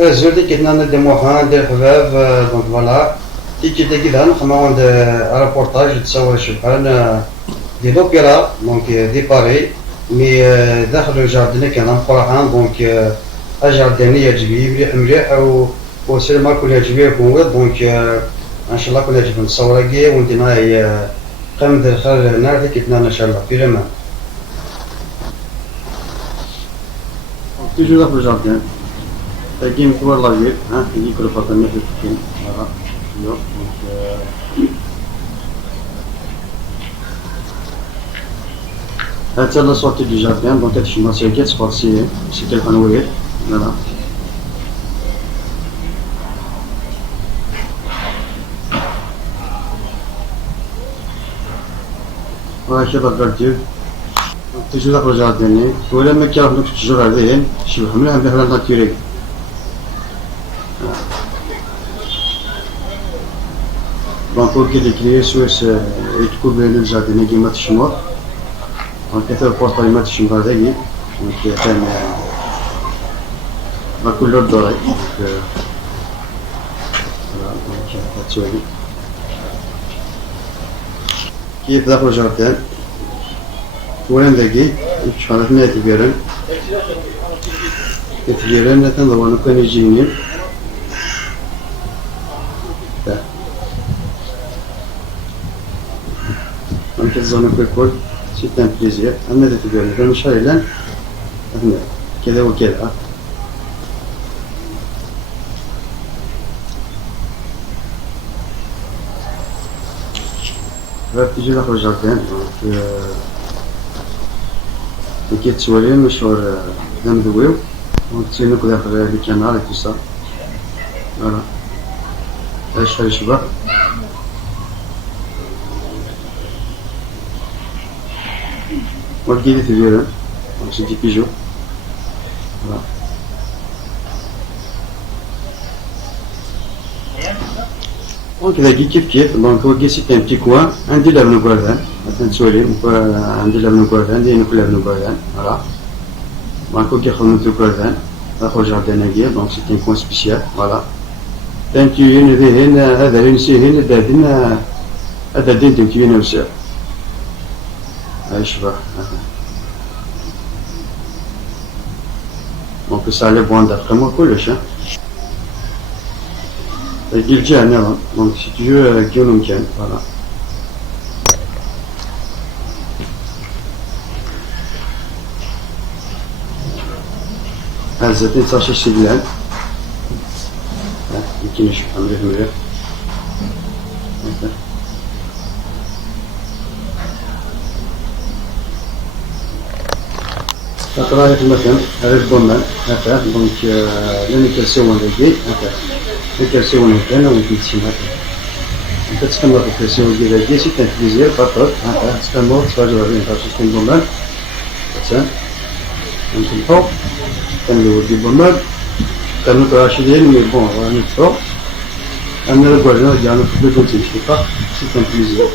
زودي كنا دي موحان دي الحباب دونك فوالا كي كذا نخدمو على بورتاج تصور شبحان دي لوبيرا دونك دي باري مي داخل الجاردن كان فرحان دونك الجاردن يعجبني مليح مليح وسينما كل يعجبني يكون دونك ان شاء الله كل يعجبني نتصور كي وندينا قام دخل هنا كيتنا ان شاء الله في الامان toujours dans le jardin. Qui me voit la vie, hein, il dit que le papa n'est pas tout. Voilà. Donc, c'est la sortie du jardin, donc je m'en suis c'est parti, c'est le hanoué. Voilà. Voilà, je vais regarder. toujours dans le jardin. Voilà, mais qui a toujours à dire, je vais me faire la nature. Donc, pour qu'il décrit sur ce découvrir le jardin qui m'a touché moi, donc il fait le porte il m'a touché moi d'ailleurs, donc il fait ma couleur dorée, donc voilà, donc là-dessus. Qui est dans le jardin, voilà d'ailleurs, je suis en train de dire, attends, on connaît Jimmy. Donc, c'est un plaisir. أنا ذا تقول لك مش هاي لان كذا وكذا. بتيجي داخل الجاردين كي تسولي مشهور دام دويو وتسينوك داخل الكاميرا et tout ça. Voilà. ايش هاي شباب. Moi le guide était vieux, donc c'est des pigeons. Voilà. Donc il a dit kif, donc on c'est un petit coin, un dit la Gordon, attention un dit la Gordon, une couleur Gordon, voilà. Donc on a notre Gordon, la jardin à donc c'est un coin spécial, voilà. Tant qu'il y a une veine, هذا une دادين هذا دين تمكين وسع. أشبه donc ça allait bon d'après moi كلش يجي الجامع donc si tu veux كيونو كان voilà هذا تنسى السجلان يمكن نشوف مليح مليح أقرأ مثلا هذا الضمان هذا دونك لأن الكالسيوم هذاكي هذا الكالسيوم هذا وممكن تسمى أنت تستمر في الكالسيوم هذاكي سي تان بليزير فقط هذا تستمر تفاجئ عليه نتاع سيستم ضمان مثلا نتلقاو كنلو دي ضمان كانوا راشدين مي بون راني فوق أنا الكوارنا ديالو في البيت تمشي فقط سي تان بليزير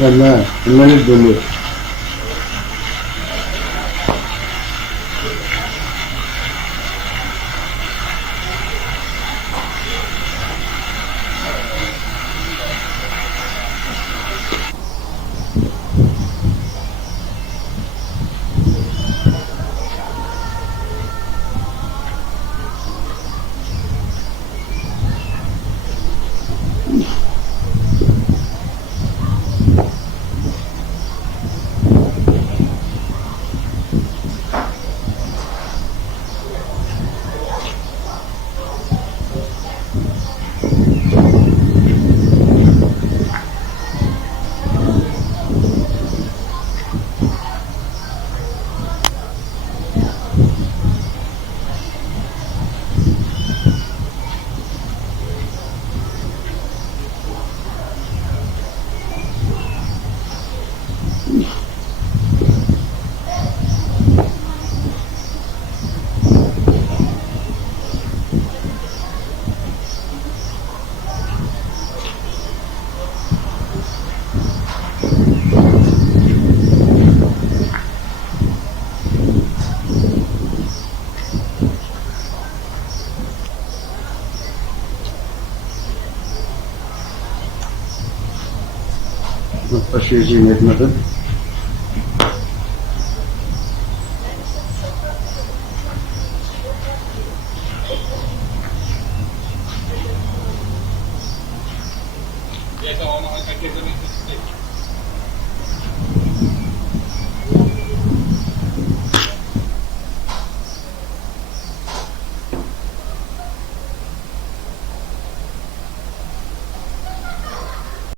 لا ما نبدو نبقى شويه جيمات مثلا Ya, so, vamos a ver qué